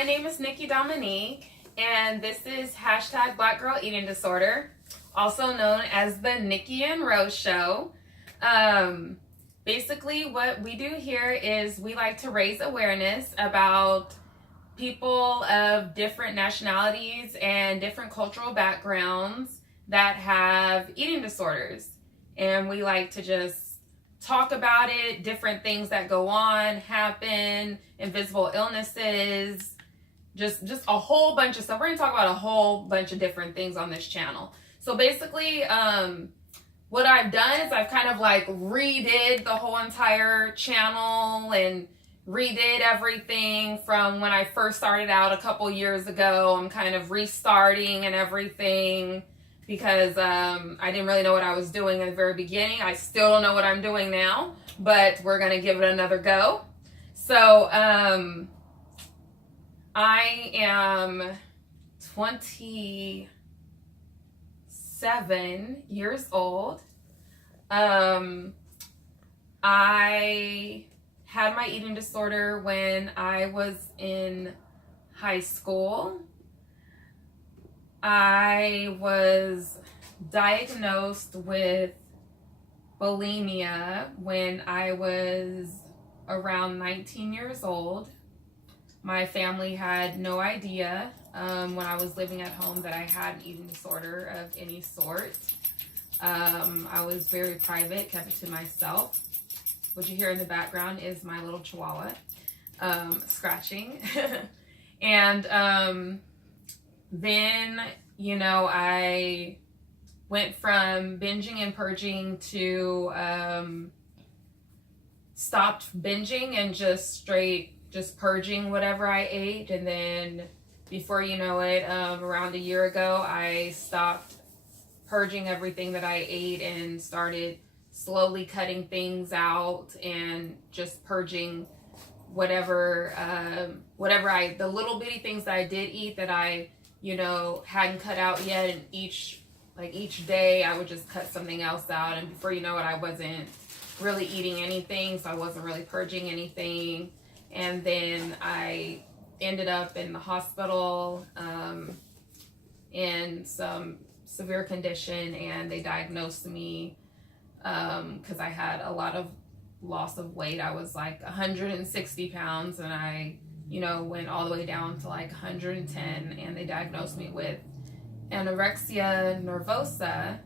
my name is Nikki Dominique, and this is hashtag Black Girl Eating Disorder, also known as the Nikki and Rose Show. Basically, what we do here is we like to raise awareness about people of different nationalities and different cultural backgrounds that have eating disorders. And we like to just talk about it, different things that go on, happen, invisible illnesses, just a whole bunch of stuff. We're gonna talk about a whole bunch of different things on this channel. So basically, what I've done is I've kind of like redid the whole entire channel and redid everything from when I first started out a couple years ago. I'm kind of restarting and everything because I didn't really know what I was doing in the very beginning. I still don't know what I'm doing now, but we're gonna give it another go. So I am 27 years old. I had my eating disorder when I was in high school. I was diagnosed with bulimia when I was around 19 years old. My family had no idea when I was living at home that I had an eating disorder of any sort. I was very private, kept it to myself. What you hear in the background is my little chihuahua scratching. And then, I went from binging and purging to stopped binging and just purging whatever I ate. And then before you know it, around a year ago, I stopped purging everything that I ate and started slowly cutting things out and just purging whatever the little bitty things that I did eat that I hadn't cut out yet. And each day I would just cut something else out, and before you know it, I wasn't really eating anything, so I wasn't really purging anything. And then I ended up in the hospital in some severe condition, and they diagnosed me because I had a lot of loss of weight. I was like 160 pounds, and I went all the way down to like 110, and they diagnosed me with anorexia nervosa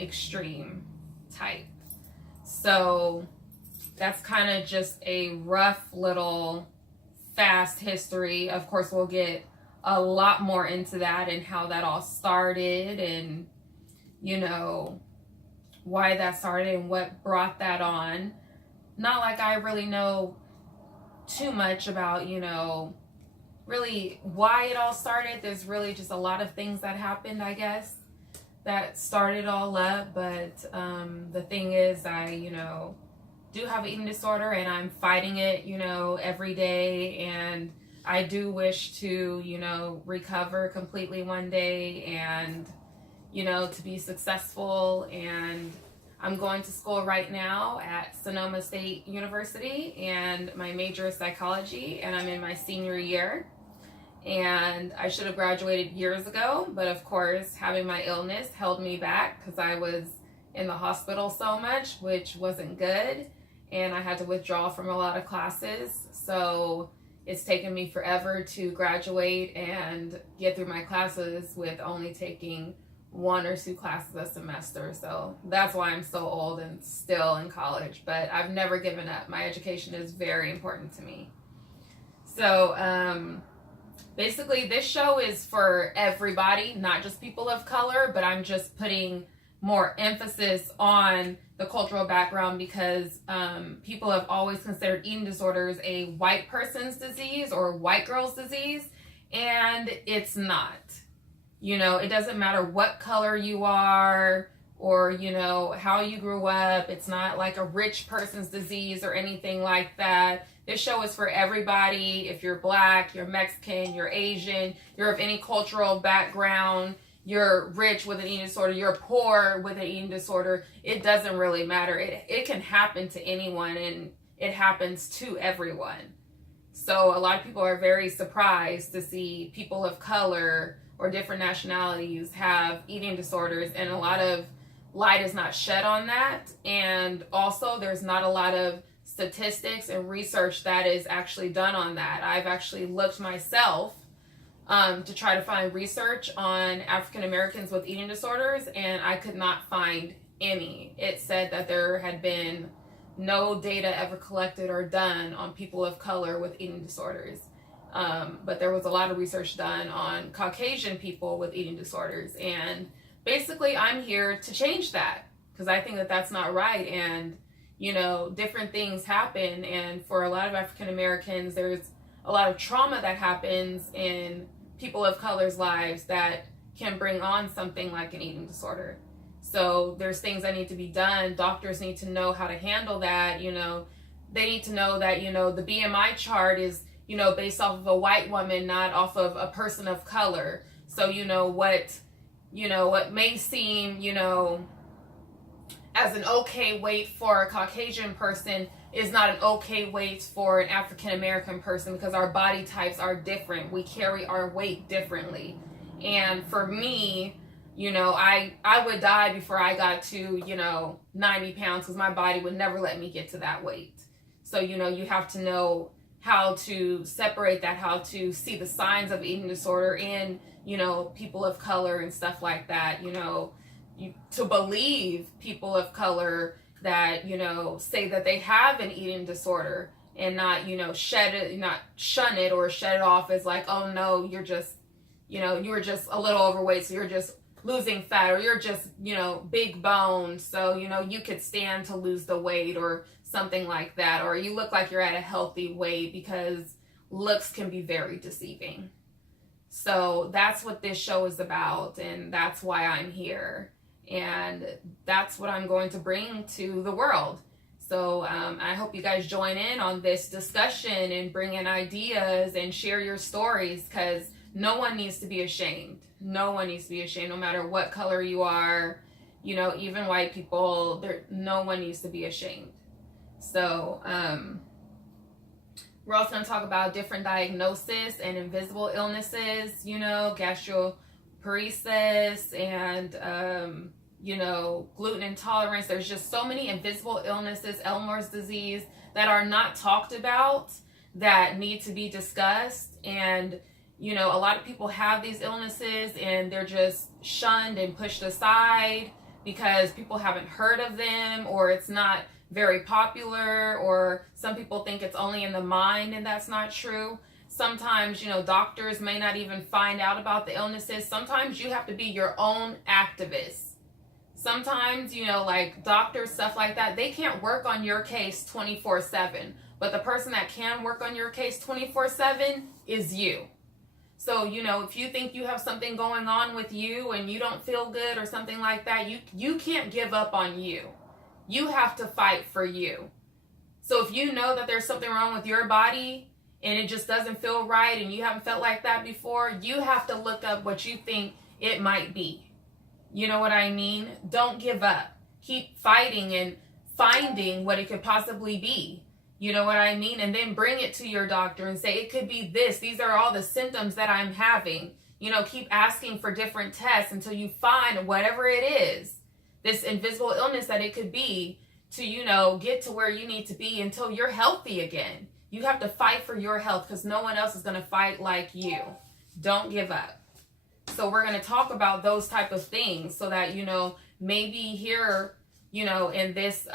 extreme type. So that's kind of just a rough little fast history. Of course, we'll get a lot more into that and how that all started, and why that started and what brought that on. Not like I really know too much about really why it all started. There's really just a lot of things that happened, I guess, that started all up. But the thing is, I do have an eating disorder, and I'm fighting it every day, and I do wish to recover completely one day, and to be successful. And I'm going to school right now at Sonoma State University, and my major is psychology, and I'm in my senior year. And I should have graduated years ago, but of course, having my illness held me back because I was in the hospital so much, which wasn't good. And I had to withdraw from a lot of classes. So it's taken me forever to graduate and get through my classes with only taking 1 or 2 classes a semester. So that's why I'm so old and still in college. But I've never given up. My education is very important to me. So basically, this show is for everybody, not just people of color, but I'm just putting more emphasis on the cultural background because people have always considered eating disorders a white person's disease or white girl's disease, and it's not. It doesn't matter what color you are or, how you grew up. It's not like a rich person's disease or anything like that. This show is for everybody. If you're Black, you're Mexican, you're Asian, you're of any cultural background, you're rich with an eating disorder, you're poor with an eating disorder, it doesn't really matter. It can happen to anyone, and it happens to everyone. So a lot of people are very surprised to see people of color or different nationalities have eating disorders, and a lot of light is not shed on that. And also there's not a lot of statistics and research that is actually done on that. I've actually looked myself to try to find research on African Americans with eating disorders, and I could not find any. It said that there had been no data ever collected or done on people of color with eating disorders. But there was a lot of research done on Caucasian people with eating disorders. And basically, I'm here to change that because I think that that's not right. And, you know, different things happen. And for a lot of African Americans, there's a lot of trauma that happens in people of color's lives that can bring on something like an eating disorder. So there's things that need to be done. Doctors need to know how to handle that. You know, they need to know that, you know, the BMI chart is, you know, based off of a white woman, not off of a person of color. So, what may seem, as an okay weight for a Caucasian person is not an okay weight for an African American person, because our body types are different. We carry our weight differently. And for me, I would die before I got to, 90 pounds, because my body would never let me get to that weight. So, you have to know how to separate that, how to see the signs of eating disorder in, people of color and stuff like that, to believe people of color that, say that they have an eating disorder and not, shun it or shed it off as like, oh no, you're just, you're just a little overweight, so you're just losing fat, or you're just, big boned, so, you could stand to lose the weight or something like that, or you look like you're at a healthy weight, because looks can be very deceiving. So that's what this show is about, and that's why I'm here, and that's what I'm going to bring to the world. So I hope you guys join in on this discussion and bring in ideas and share your stories, because no one needs to be ashamed. No one needs to be ashamed, no matter what color you are, even white people, no one needs to be ashamed. So we're also going to talk about different diagnoses and invisible illnesses, gastroparesis and, gluten intolerance. There's just so many invisible illnesses, Elmer's disease, that are not talked about, that need to be discussed. And a lot of people have these illnesses and they're just shunned and pushed aside because people haven't heard of them, or it's not very popular, or some people think it's only in the mind, and that's not true. Sometimes, doctors may not even find out about the illnesses. Sometimes you have to be your own activist. Sometimes, like doctors, stuff like that, they can't work on your case 24/7, but the person that can work on your case 24/7 is you. So, if you think you have something going on with you and you don't feel good or something like that, you can't give up on you. You have to fight for you. So if you know that there's something wrong with your body and it just doesn't feel right and you haven't felt like that before, you have to look up what you think it might be. You know what I mean? Don't give up. Keep fighting and finding what it could possibly be. You know what I mean? And then bring it to your doctor and say, it could be this. These are all the symptoms that I'm having. Keep asking for different tests until you find whatever it is, this invisible illness that it could be, to, get to where you need to be until you're healthy again. You have to fight for your health, because no one else is going to fight like you. Don't give up. So we're going to talk about those type of things so that, maybe here, in this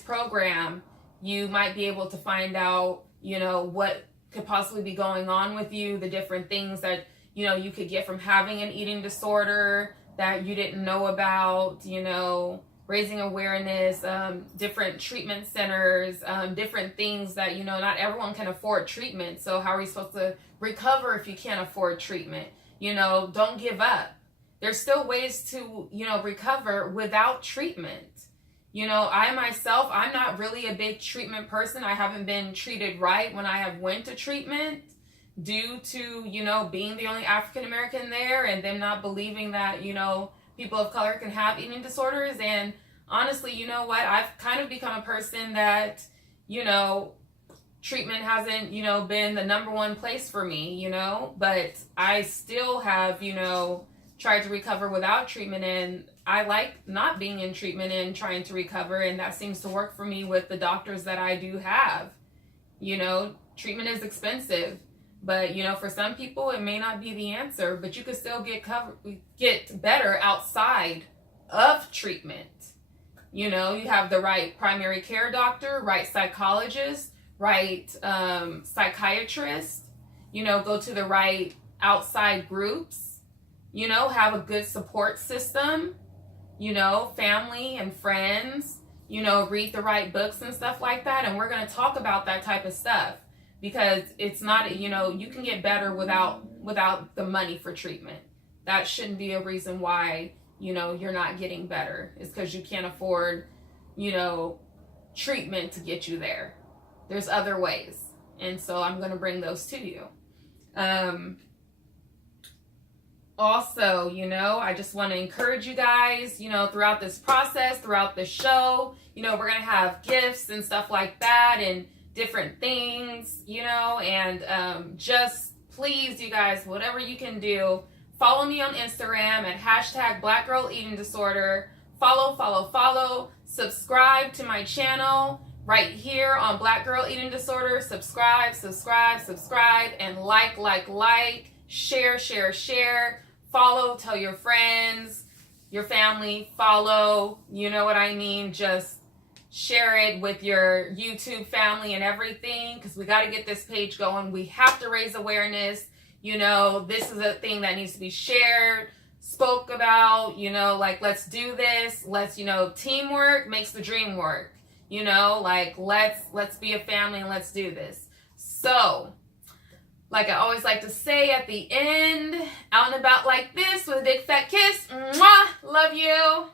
program, you might be able to find out, what could possibly be going on with you, the different things that, you could get from having an eating disorder that you didn't know about, raising awareness, different treatment centers, different things that, not everyone can afford treatment. So how are you supposed to recover if you can't afford treatment? Don't give up. There's still ways to, recover without treatment. I myself, I'm not really a big treatment person. I haven't been treated right when I have went to treatment due to, being the only African American there and them not believing that, people of color can have eating disorders. And honestly, you know what? I've kind of become a person that, treatment hasn't, been the number one place for me, but I still have, tried to recover without treatment, and I like not being in treatment and trying to recover, and that seems to work for me with the doctors that I do have. Treatment is expensive, but for some people it may not be the answer, but you could still get better outside of treatment. You have the right primary care doctor, right psychologist, right psychiatrist, go to the right outside groups, have a good support system, family and friends, read the right books and stuff like that. And we're going to talk about that type of stuff, because it's not, you can get better without the money for treatment. That shouldn't be a reason why, you're not getting better. It's because you can't afford, treatment to get you there. There's other ways. And so I'm going to bring those to you. Also, I just want to encourage you guys, throughout this process, throughout the show, we're going to have gifts and stuff like that and different things, and just please, you guys, whatever you can do, follow me on Instagram at #BlackGirlEatingDisorder. Follow, subscribe to my channel right here on Black Girl Eating Disorder. Subscribe, and like, share. Follow, tell your friends, your family, follow, you know what I mean? Just share it with your YouTube family and everything, because we got to get this page going. We have to raise awareness. This is a thing that needs to be shared, spoke about, let's do this. Let's, teamwork makes the dream work. Let's be a family and let's do this. So, like I always like to say at the end, out and about like this with a big fat kiss. Mwah! Love you.